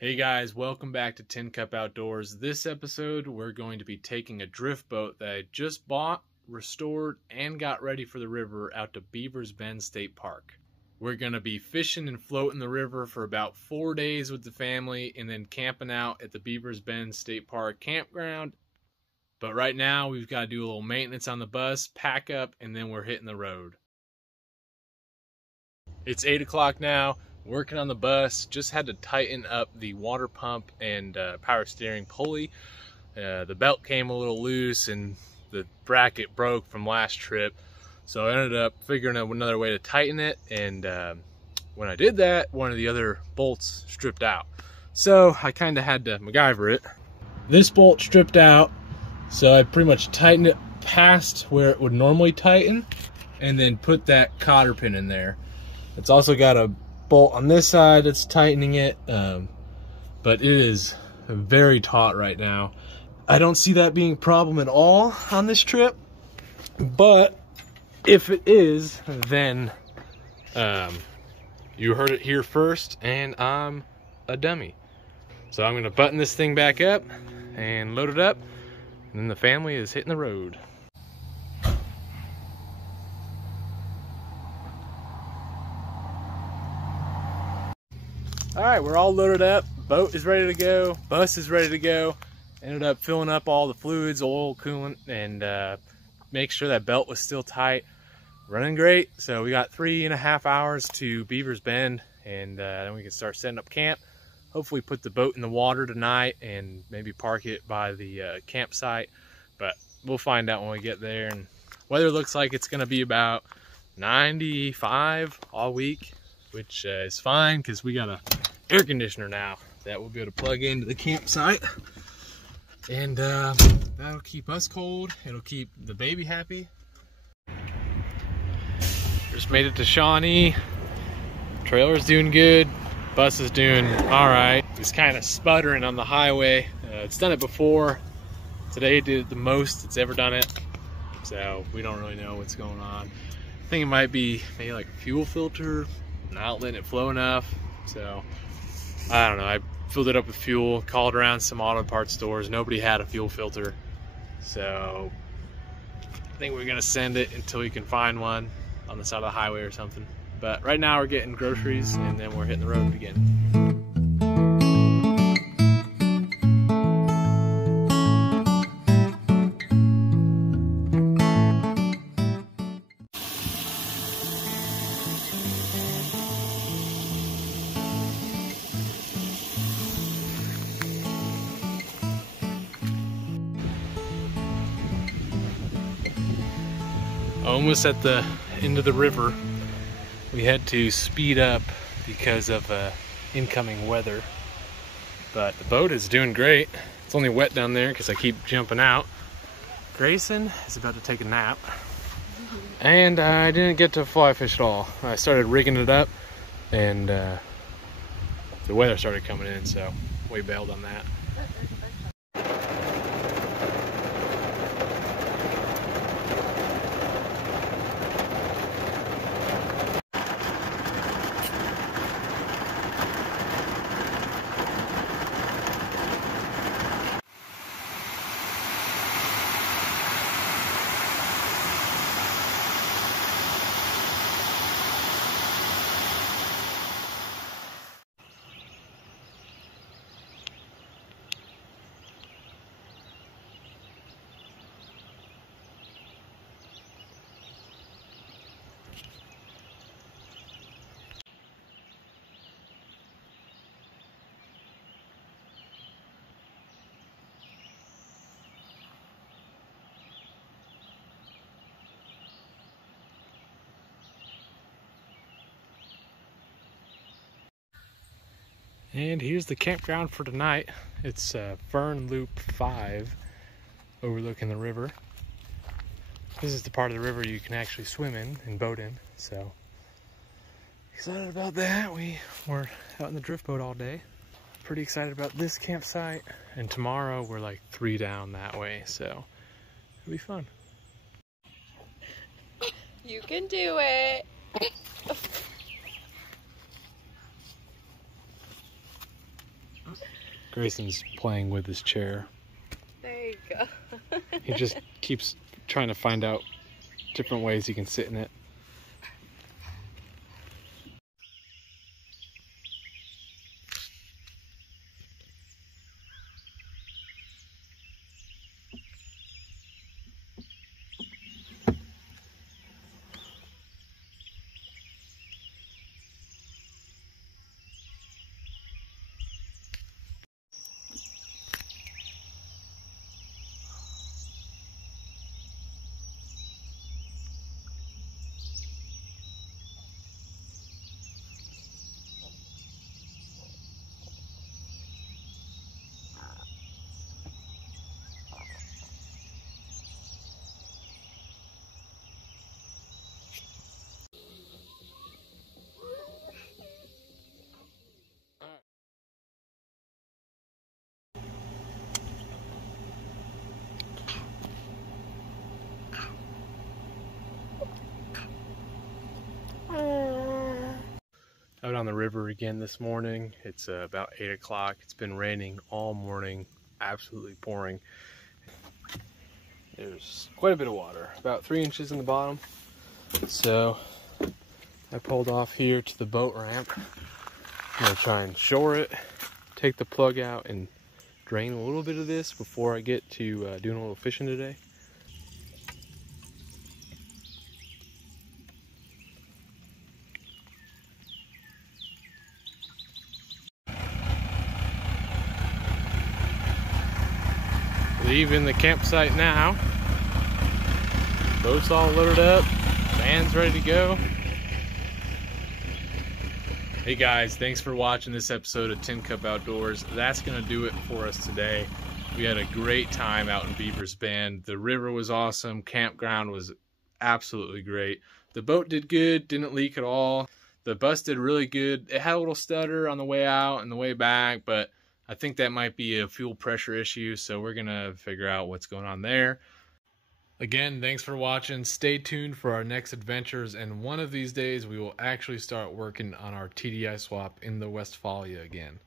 Hey guys, welcome back to Tin Cup Outdoors. This episode, we're going to be taking a drift boat that I just bought, restored, and got ready for the river out to Beaver's Bend State Park. We're going to be fishing and floating the river for about 4 days with the family and then camping out at the Beaver's Bend State Park campground. But right now, we've got to do a little maintenance on the bus, pack up, and then we're hitting the road. It's 8 o'clock now. Working on the bus, just had to tighten up the water pump and power steering pulley. The belt came a little loose and the bracket broke from last trip, so I ended up figuring out another way to tighten it, and when I did that, one of the other bolts stripped out, so I kind of had to MacGyver it. This bolt stripped out, so I pretty much tightened it past where it would normally tighten and then put that cotter pin in there. It's also got a bolt on this side that's tightening it, but it is very taut right now. I don't see that being a problem at all on this trip, but if it is, then you heard it here first, and I'm a dummy. So I'm gonna button this thing back up and load it up, and then the family is hitting the road. All right, we're all loaded up. Boat is ready to go. Bus is ready to go. Ended up filling up all the fluids, oil, coolant, and make sure that belt was still tight. Running great. So we got 3.5 hours to Beaver's Bend, and then we can start setting up camp. Hopefully put the boat in the water tonight and maybe park it by the campsite. But we'll find out when we get there. And weather looks like it's gonna be about 95 all week, which is fine because we got a air conditioner now that we'll be able to plug into the campsite, and that'll keep us cold. It'll keep the baby happy. Just made it to Shawnee. Trailer's doing good. Bus is doing all right. It's kind of sputtering on the highway. It's done it before. Today it did the most it's ever done it, so we don't really know what's going on. I think it might be maybe like a fuel filter, not letting it flow enough. So I don't know. I filled it up with fuel, called around some auto parts stores. Nobody had a fuel filter, so I think we're gonna send it until we can find one on the side of the highway or something. But right now we're getting groceries, and then we're hitting the road again. Almost at the end of the river. We had to speed up because of incoming weather, but the boat is doing great. It's only wet down there because I keep jumping out. Grayson is about to take a nap, and I didn't get to fly fish at all. I started rigging it up, and the weather started coming in, so we bailed on that. And here's the campground for tonight. It's Fern Loop 5, overlooking the river. This is the part of the river you can actually swim in and boat in, so excited about that. We were out in the drift boat all day. Pretty excited about this campsite, and tomorrow we're like 3 down that way, so it'll be fun. You can do it. Grayson's playing with his chair. There you go. He just keeps trying to find out different ways he can sit in it. Out on the river again this morning. It's about 8 o'clock. It's been raining all morning, absolutely pouring. There's quite a bit of water, about 3 inches in the bottom. So I pulled off here to the boat ramp. I'm gonna try and shore it, take the plug out and drain a little bit of this before I get to doing a little fishing today. Leaving the campsite now. Boat's all loaded up, van's ready to go. Hey guys, thanks for watching this episode of Tin Cup Outdoors. That's gonna do it for us today. We had a great time out in Beaver's Bend. The river was awesome, campground was absolutely great. The boat did good, didn't leak at all. The bus did really good. It had a little stutter on the way out and the way back, but I think that might be a fuel pressure issue, so we're gonna figure out what's going on there. Again, thanks for watching. Stay tuned for our next adventures, and one of these days we will actually start working on our TDI swap in the Westfalia again.